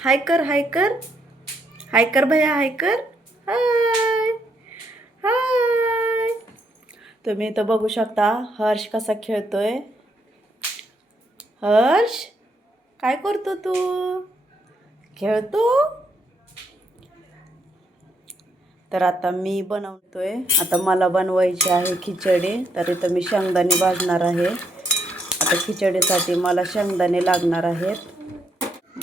हाय कर हाय कर हाय कर भैया हाय कर. हाय हाय. तुम्ही इथं बघू शकता हर्ष कसा खेळतोय. हर्ष काय करतो तू. खेळतो. तर आता मी बनवतोय. आता मला बनवायची आहे खिचडी. तर इथं मी शेंगदाणे भाजणार आहे. आता खिचडीसाठी मला शेंगदाणे लागणार आहेत.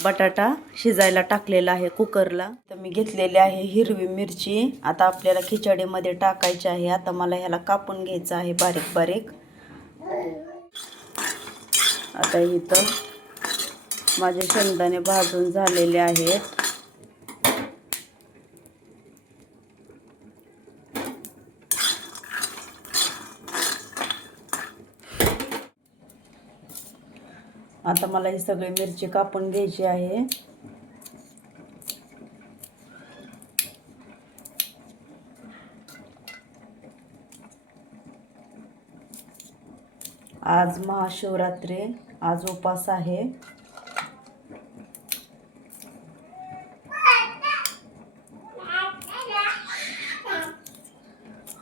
बटाटा शिजायला टाकलेला आहे कुकरला. तर मी घेतलेली आहे हिरवी मिरची. आता आपल्याला खिचडीमध्ये टाकायची आहे. आता मला ह्याला कापून घ्यायचं आहे बारीक बारीक. आता इथं माझे शेंगदाणे भाजून झालेले आहेत. आता मला ही सगळी मिरची कापून घ्यायची आहे. आज महाशिवरात्री, आज उपास आहे.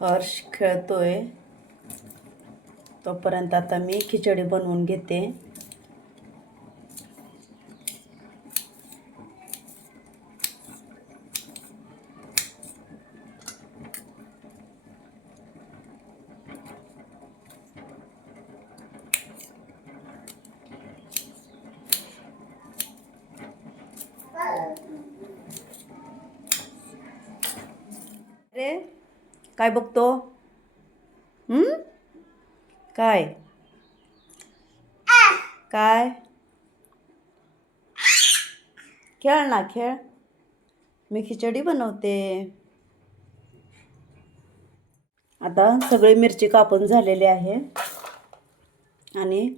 हर्ष खेळतोय. तोपर्यंत आता मी खिचडी बनवून घेते. अरे काय बघतो. काय काय खेळ ना खेळ. मी खिचडी बनवते. आता सगळी मिरची कापून झालेली आहे. आणि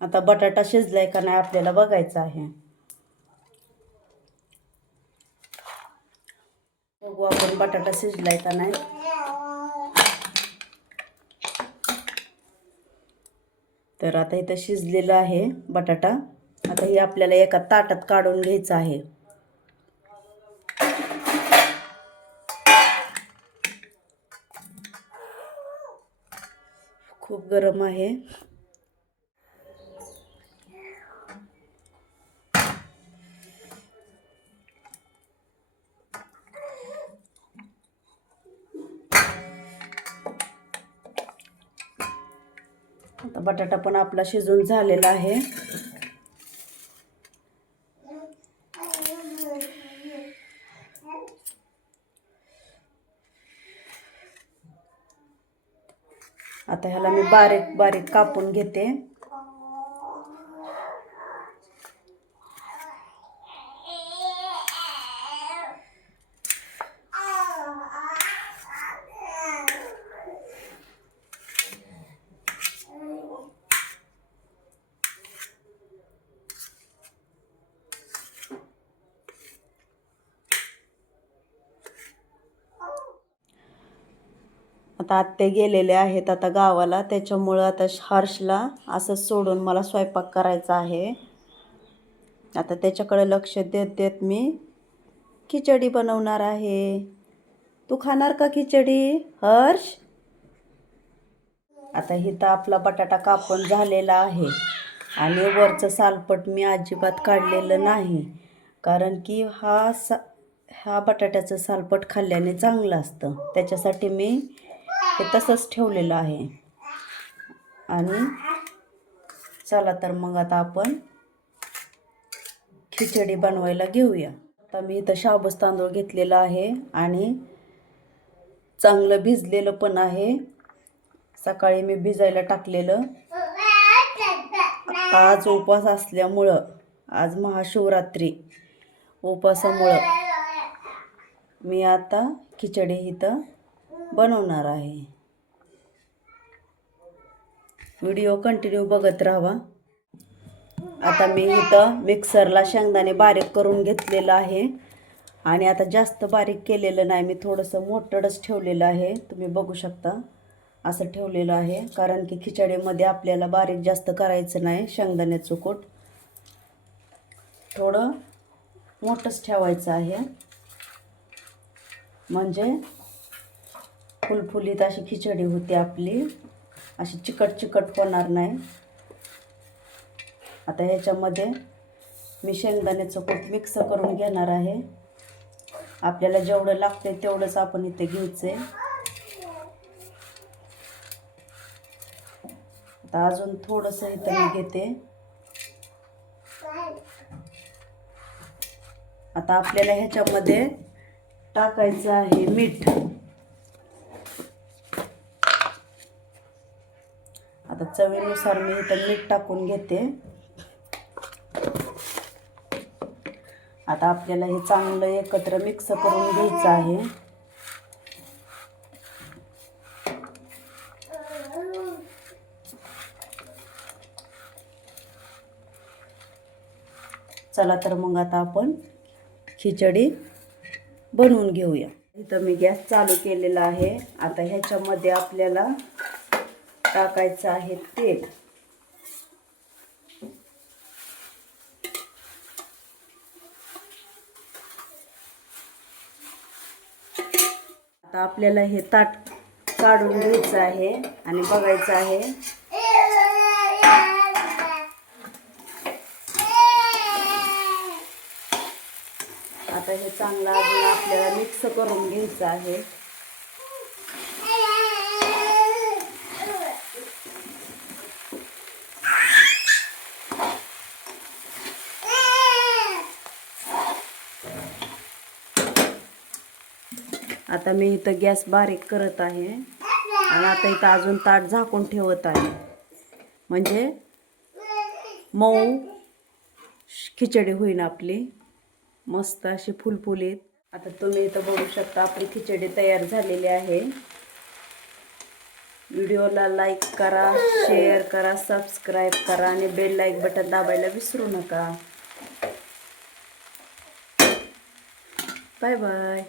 आता बटाटा शिजलाय का नाही आपल्याला बघायचं आहे. बघू आपण बटाटा शिजलाय का नाही. तर आता इथं शिजलेलं आहे बटाटा. आता हे आपल्याला एका ताटात काढून घ्यायचं आहे. खूप गरम आहे. आता बटाटा पण आपला शिजून झालेला आहे. आता ह्याला मी बारीक बारीक कापून घेते. आता आत्ते गेलेले आहेत आता गावाला. त्याच्यामुळं आता हर्षला असं सोडून मला स्वयंपाक करायचा आहे. आता त्याच्याकडे लक्ष देत देत मी खिचडी बनवणार आहे. तू खाणार का खिचडी हर्ष. आता इथं आपला बटाटा कापून झालेला आहे. आणि वरचं सालपट मी अजिबात काढलेलं नाही. कारण की ह्या बटाट्याचं सालपट खाल्ल्याने चांगलं असतं. त्याच्यासाठी मी हे तसंच ठेवलेलं आहे. आणि चला तर मग आता आपण खिचडी बनवायला घेऊया. आता मी इथं शाबूस तांदूळ घेतलेला आहे. आणि चांगलं भिजलेलं पण आहे. सकाळी मी भिजायला टाकलेलं. आज उपवास असल्यामुळं, आज महाशिवरात्री उपवासामुळं मी आता खिचडी इथं बनवणार आहे. व्हिडिओ कंटिन्यू बघत राहा. आता मी इथं मिक्सरला शेंगदाणे बारीक करून घेतलेलं आहे. आणि आता जास्त बारीक केलेलं नाही, मी थोडंसं मोठंच ठेवलेलं आहे. तुम्ही बघू शकता असं ठेवलेलं आहे. कारण की खिचडीमध्ये आपल्याला बारीक जास्त करायचं नाही. शेंगदाण्याचं कूट थोडं मोठंच ठेवायचं आहे, म्हणजे फुलफुलीत अशी खिचडी होते आपली, अशी चिकट चिकट होणार नाही. आता ह्याच्यामध्ये मी शेंगदाण्याचं कूट मिक्स करून घेणार आहे. आपल्याला जेवढं लागते तेवढंच आपण इथे घ्यायचं आहे. आता अजून थोडंसं इथं मी घेते. आता आपल्याला ह्याच्यामध्ये टाकायचं आहे मीठ. आता चवीनुसार मी इथं मीठ टाकून घेते. आता आपल्याला हे चांगलं एकत्र मिक्स करून घ्यायचं आहे. चला तर मग आता आपण खिचडी बनवून घेऊया. इथं मी गॅस चालू केलेला आहे. आता ह्याच्यामध्ये आपल्याला टाकायचं आहे तेल. आता आपल्याला हे ताट काढून घ्यायचं आहे आणि बघायचं आहे. आता हे चांगलं अजून आपल्याला मिक्स करून घ्यायचं आहे. आता मी इथं गॅस बारीक करत आहे आणि आता इथं अजून ताट झाकून ठेवत आहे, म्हणजे मऊ खिचडी होईल आपली, मस्त अशी फुलफुलीत. आता तुम्ही इथं बघू शकता आपली खिचडी तयार झालेली आहे. व्हिडिओला लाईक करा, शेअर करा, सबस्क्राईब करा आणि बेल लाईक बटन दाबायला विसरू नका. Bye bye.